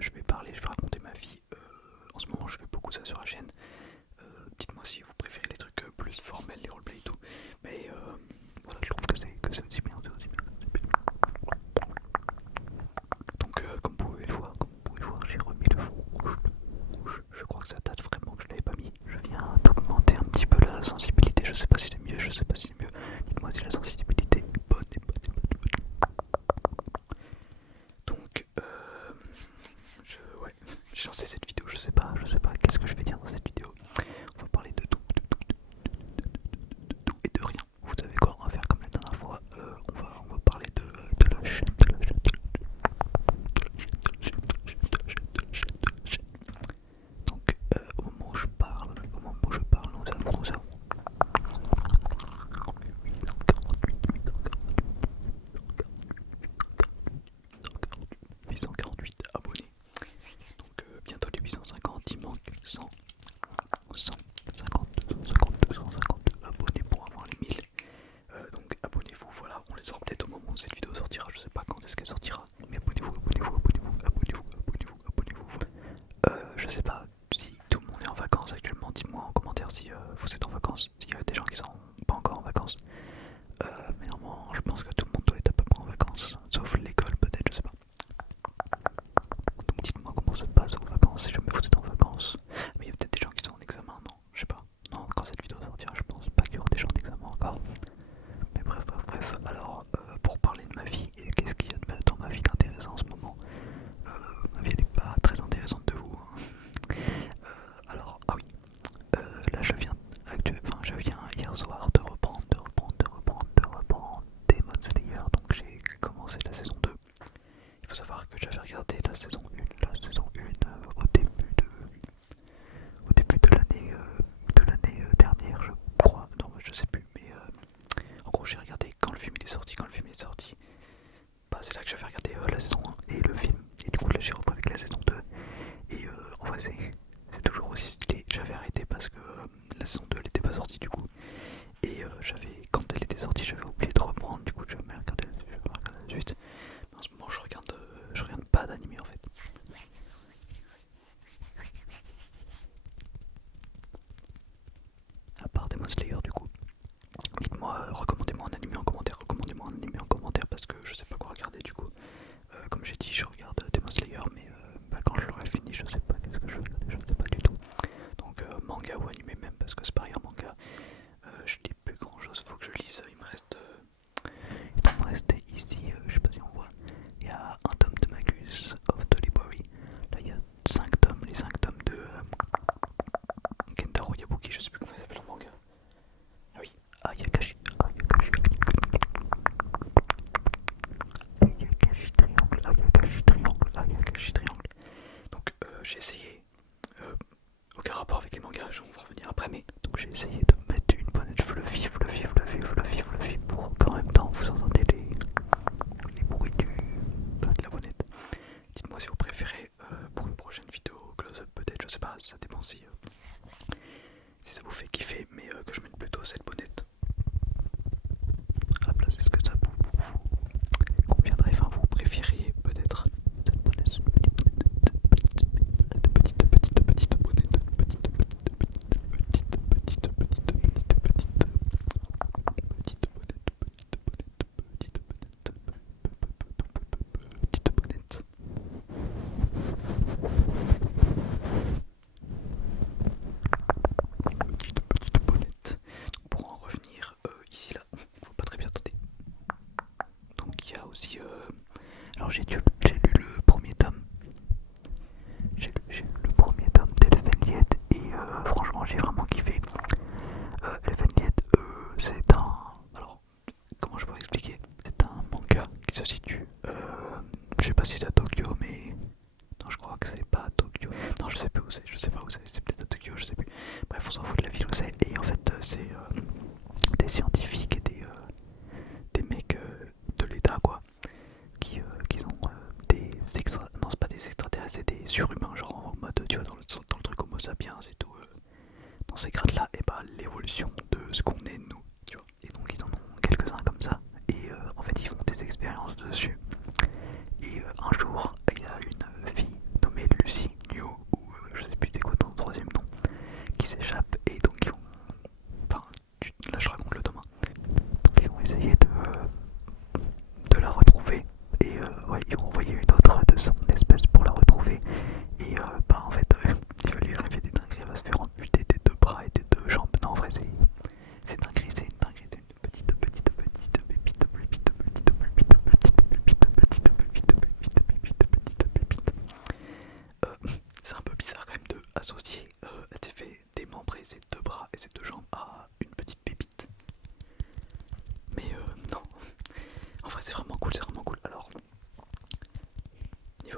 Je vais raconter ma vie. En ce moment, je fais beaucoup ça sur la chaîne. Dites-moi si vous préférez les trucs plus formels, les roleplays et tout. Mais voilà, je trouve que c'est aussi bien, c'est aussi bien. Donc, comme vous pouvez le voir, j'ai remis le fond rouge. Je crois que ça date vraiment que je l'avais pas mis. Je viens d'augmenter un petit peu la sensibilité. Je sais pas si c'est mieux, je sais pas si c'est mieux. Dites-moi si la sensibilité est bonne, est bonne, est bonne, est bonne. Donc, ouais, j'ai lancé cette vidéo. Je sais pas qu'est-ce que je vais dire dans cette vidéo. On va parler de tout et de rien. Vous savez quoi, on va faire comme la dernière fois. On va parler de la chaîne, de la chaîne, de la chaîne. Donc, au moment où je parle, nous avons 848 abonnés. Donc bientôt les 850, il manque 152 abonnés pour avoir les 1000. Donc abonnez-vous, voilà, on les aura peut-être au moment où cette vidéo sortira, je sais pas quand est-ce qu'elle sortira. Mais abonnez-vous. Je sais pas si tout le monde est en vacances actuellement, dites-moi en commentaire si vous êtes en vacances, s'il y a des gens qui sont pas encore en vacances. Mais normalement, je pense que tout le monde doit être à peu près en vacances, sauf l'école peut-être, je sais pas. Donc dites-moi comment ça se passe vos vacances, si jamais vous êtes en vacances. Mais il y a peut-être des gens qui sont en examen, non? Je sais pas. Non, quand cette vidéo sortira, je pense pas qu'il y aura des gens en examen encore. Mais bref. Alors, pour parler de ma vie, et qu'est-ce qu'il y a dans ma vie d'intéressant en ce moment, ma vie elle est pas très intéressante de vous. Alors, ah oui, là je viens hier soir de reprendre Demon Slayer, donc j'ai commencé la saison 2. Il faut savoir que j'avais regardé la saison 1, au début de l'année dernière, je crois. Non, je sais plus, mais en gros, j'ai regardé quand le film il est sorti. Bah, c'est là que j'avais regardé la saison 1 et le film. Et du coup, là, j'ai repris avec la saison 2. Et en vrai, c'est toujours aussi stylé. J'avais arrêté parce que la saison 2 elle était pas sortie du coup. Et quand elle était sortie, j'avais oublié de reprendre. Du coup, je vais me regarder la suite. Mais en ce moment, je regarde pas d'anime en fait. À part Demon Slayer du coup. Dites-moi, recommandez-moi un anime en commentaire parce que je sais pas quoi regarder du coup. Comme j'ai dit, je regarde Demon Slayer, mais quand je l'aurai fini, je sais pas qu'est-ce que je vais regarder, je sais pas du tout. Donc manga ou animé même, parce que c'est pareil en manga, je lis plus grand chose, faut que je lise, il me reste ici, je sais pas si on voit, il y a un tome de Magus of Tolibori, là il y a 5 tomes, les 5 tomes de Kentaro Yabuki, je sais plus comment il s'appelle en manga. Ah oui, Ayakashi Triangle. Donc j'ai essayé, aucun rapport avec les mangas, on va revenir après, mais donc j'ai essayé de mettre une bonnette fluffy pour qu'en même temps vous entendez les bruits de la bonnette. Dites-moi si vous préférez pour une prochaine vidéo close-up peut-être, je sais pas, ça dépend si ça vous fait kiffer, mais que je mette plutôt cette bonnette. Hop là, c'est ce que ça vous conviendrait, enfin vous préfériez peut-être cette bonnette, cette petite bonnette, petite bonnette. Petite bonnette. Pour en revenir ici là, faut pas très bien attendre. Donc il y a aussi, alors j'ai lu le premier tome. J'ai lu le premier tome d'Elfenlied et franchement j'ai vraiment kiffé. Elfenlied, c'est un, alors comment je pourrais expliquer? C'est un manga qui se situe, je sais pas si c'est à Tokyo, mais non, je crois que c'est pas à Tokyo. Non, je sais pas où c'est, c'est peut-être à Tokyo, je sais plus. Bref, on s'en fout de la ville où c'est. Et en fait, c'est des scientifiques et des mecs de l'État, quoi, qui sont des extra. Non, c'est pas des extraterrestres, c'est des surhumains, genre en mode, tu vois, dans le truc Homo sapiens et tout. Dans ces grades-là, et bah l'évolution de ce qu'on est, nous, tu vois. Et donc, ils en ont quelques-uns comme ça. Et en fait, ils font des expériences dessus. Et un jour, il y a une fille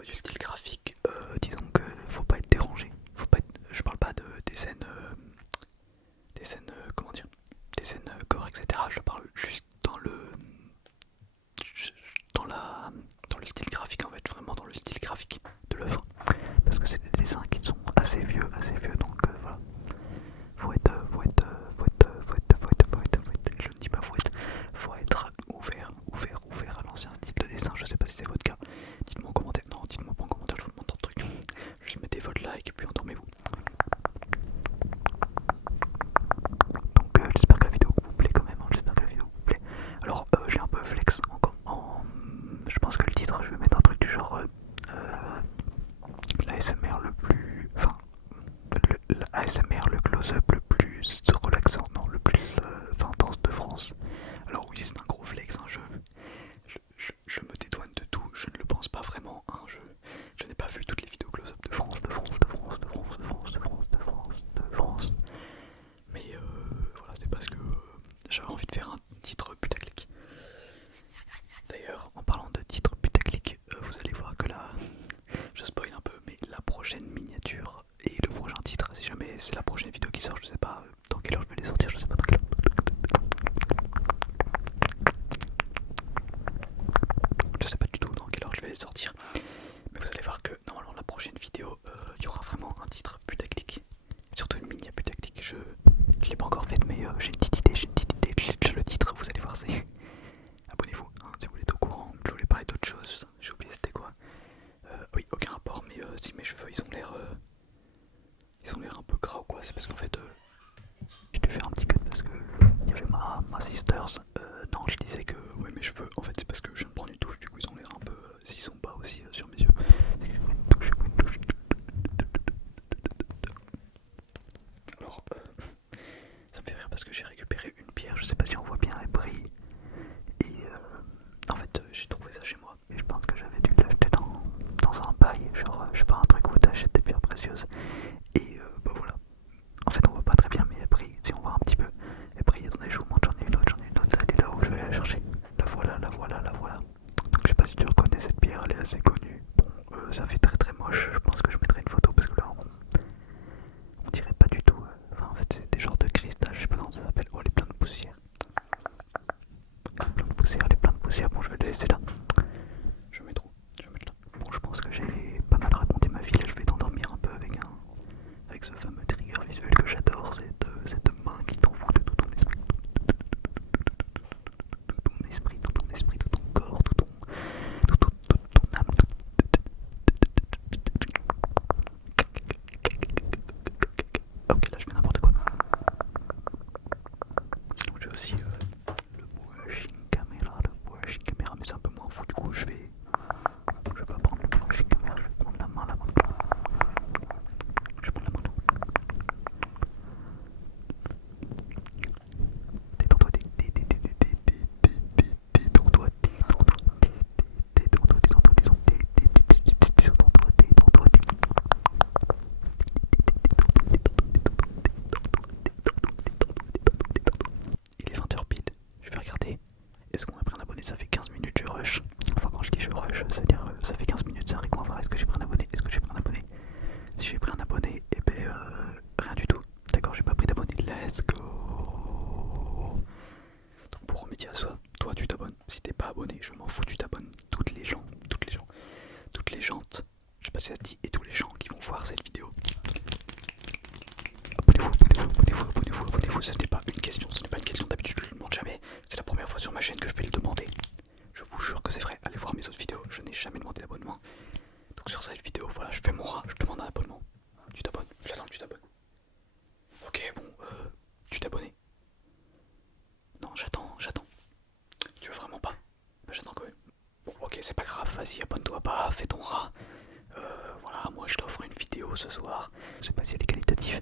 niveau du style graphique, disons que faut pas être dérangé. Faut pas être, je parle pas des scènes, comment dire, des scènes gore, etc. Je parle juste dans la, dans le style graphique en fait, vraiment dans le style graphique de l'œuvre. Parce que c'est des dessins qui sont assez vieux, donc voilà. Je ne dis pas faut être ouvert à l'ancien style de dessin. Je sais pas si c'est votre cas. Dites-moi en commentaire. Non, dites-moi pas en commentaire, je vous demande tant de trucs. Juste mettez votre like et puis endormez-vous. Donc j'espère que la vidéo vous plaît quand même. J'espère que la vidéo vous plaît. Alors j'ai un peu flex je pense que le titre, je vais mettre un truc du genre l'ASMR le plus. Enfin, l'ASMR, le close-up le plus relaxant, non, le plus intense de France. Alors oui, c'est un gros flex, hein, je me dédouane de tout, je ne le pense pas vraiment, hein, je n'ai pas vu toutes les vidéos close-up de France, de France. Mais voilà, c'est parce que j'avais envie de faire un titre putaclic. D'ailleurs, en parlant de titre putaclic, vous allez voir que là, je spoil un peu, mais la prochaine miniature et le prochain titre, si jamais c'est la prochaine vidéo qui sort, je sais pas dans quelle heure je vais les sortir, je sais pas dans quelle heure. Je sais pas du tout dans quelle heure je vais les sortir, mais vous allez voir que normalement la prochaine vidéo, il y aura vraiment un titre putaclic, surtout une mini putaclic. Je l'ai pas encore faite, mais j'ai une petite idée, le titre, vous allez voir, c'est... Abonnez-vous, hein, si vous voulez être au courant. Je voulais parler d'autre chose, j'ai oublié c'était quoi. Oui, aucun rapport, mais si mes cheveux ils ont l'air un peu gras ou quoi, c'est parce qu'en fait je te fais un petit cut parce que il y avait ma sisters. Non, je disais que ouais, mes cheveux, en fait c'est parce que je viens de prendre une douche, du coup ils ont l'air un peu, s'ils sont pas aussi sur mes yeux. Alors ça me fait rire parce que j'ai récupéré une pierre, je sais pas si on voit bien, elle brille. Et en fait j'ai trouvé ça chez moi et je pense que j'avais dû l'acheter dans un bail, genre je sais pas, un truc où t'achètes des pierres précieuses. Et bah voilà, en fait on voit pas très bien mais elle brille, si on voit un petit peu, elle brille. Attendez, je vous montre, j'en ai une autre, elle est là où je vais aller la chercher. La voilà. Donc je sais pas si tu reconnais cette pierre, elle est assez connue. Bon, ça fait très moche, je pense que je mettrai une photo parce que là on dirait pas du tout, enfin en fait c'est des genres de cristal, je sais pas comment ça s'appelle. Oh, elle est pleine de poussière. Elle est pleine de poussière, bon je vais le laisser là. Je vais mettre là. Bon, je pense que j'ai pas mal raconté ma vie, là je vais t'endormir un peu avec ce fameux trigger visuel que j'adore, cette main qui t'envoûte de tout ton esprit, tout ton esprit, tout ton corps, tout ton âme. Ok, là je fais n'importe quoi. Sinon j'ai aussi le brushing caméra, mais c'est un peu moins fou, du coup je vais pas prendre le brushing caméra, je vais prendre la main là. Je vais prendre la main là. Détends-toi, il est 20h pile, je vais regarder. Est-ce qu'on a pris un abonné? Ça fait 15 minutes, je rush. Enfin, quand je dis je rush, ça veut dire ça fait 15 minutes, ça arrive qu'on va voir. Est-ce que j'ai pris un abonné? Si j'ai pris un abonné, et ben rien du tout. D'accord, j'ai pas pris d'abonné. Let's go. Donc pour remédier à ça, toi tu t'abonnes. Si t'es pas abonné, je m'en fous, tu t'abonnes. Toutes les jantes, je sais pas si ça se dit, et tous les gens qui vont voir cette vidéo. Abonnez-vous, ce n'est pas une question, d'habitude je ne le demande jamais. C'est la première fois sur ma chaîne que je vais le demander. Je vous jure que c'est vrai, allez voir mes autres vidéos, je n'ai jamais demandé d'abonnement. Donc sur cette vidéo, voilà, je fais mon rat, je demande un abonnement. Tu t'abonnes, j'attends que tu t'abonnes. Ok, bon, tu t'es abonné? Non, j'attends. Tu veux vraiment pas? Bah j'attends quand même. Bon, ok, c'est pas grave, vas-y, abonne-toi pas, fais ton rat. Voilà, moi je t'offre une vidéo ce soir. Je sais pas si elle est qualitative.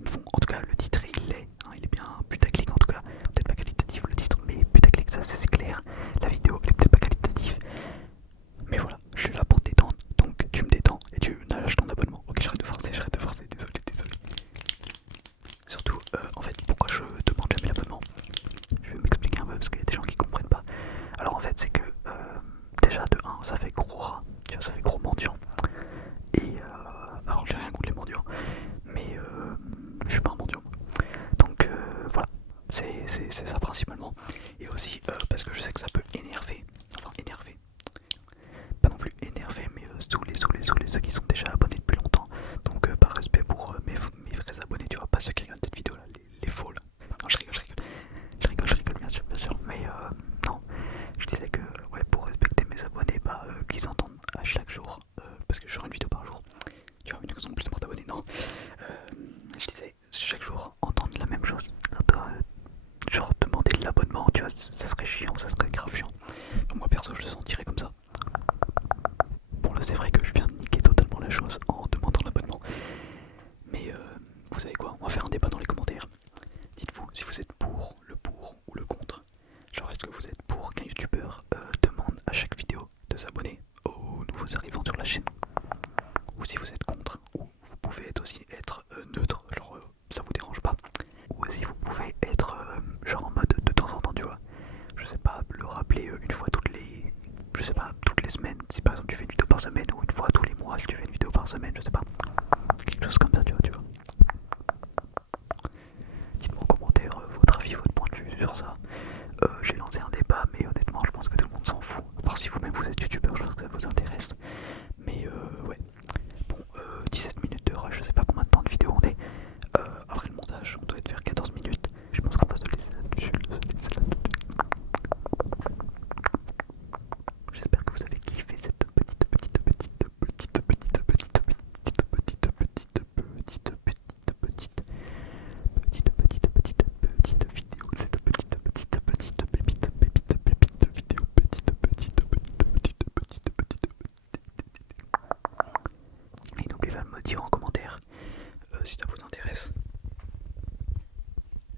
Mais bon, en tout cas, le titre il est, hein, il est bien putaclic en tout cas. Peut-être pas qualitatif le titre, mais putaclic, ça c'est clair. La vidéo elle est peut-être pas qualitative. Mais voilà, je suis là pour te détendre, donc tu me détends et tu lâches ton abonnement. Ok, j'arrête de forcer, désolé. Surtout, en fait, pourquoi je demande jamais l'abonnement? Je vais m'expliquer un peu parce qu'il y a des gens qui comprennent pas. Alors en fait, c'est que déjà de 1, ça fait gros rat, tu vois, ça fait gros mendiant. si tu fais une vidéo par semaine, je sais pas. Quelque chose comme ça, tu vois. Dites-moi en commentaire votre avis, votre point de vue sur ça. J'ai lancé un débat, mais honnêtement, je pense que tout le monde s'en fout. À part si vous-même vous êtes youtubeur, je pense que ça vous intéresse. Mais ouais. Bon, 17 minutes de rush, je sais pas combien de temps de vidéo on est. Après le montage, on doit être vers 14 minutes. Je pense qu'on va se laisser là-dessus. J'espère que vous avez kiffé cette petite vidéo, cette petite vidéo, et n'oubliez pas de me dire en commentaire si ça vous intéresse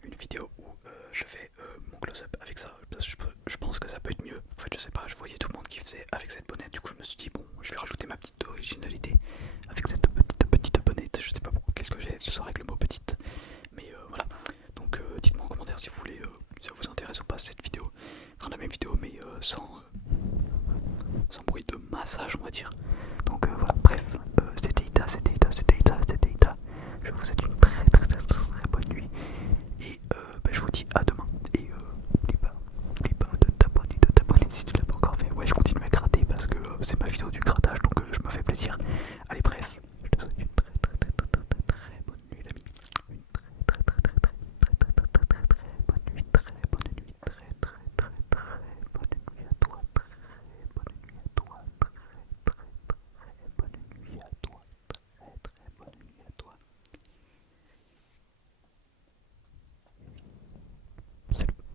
une vidéo où je fais mon close-up avec ça. Parce que je pense que ça peut être mieux. En fait, je sais pas, je voyais tout le monde qui faisait avec cette bonnette. Du coup, je me suis dit, bon, je vais rajouter ma petite originalité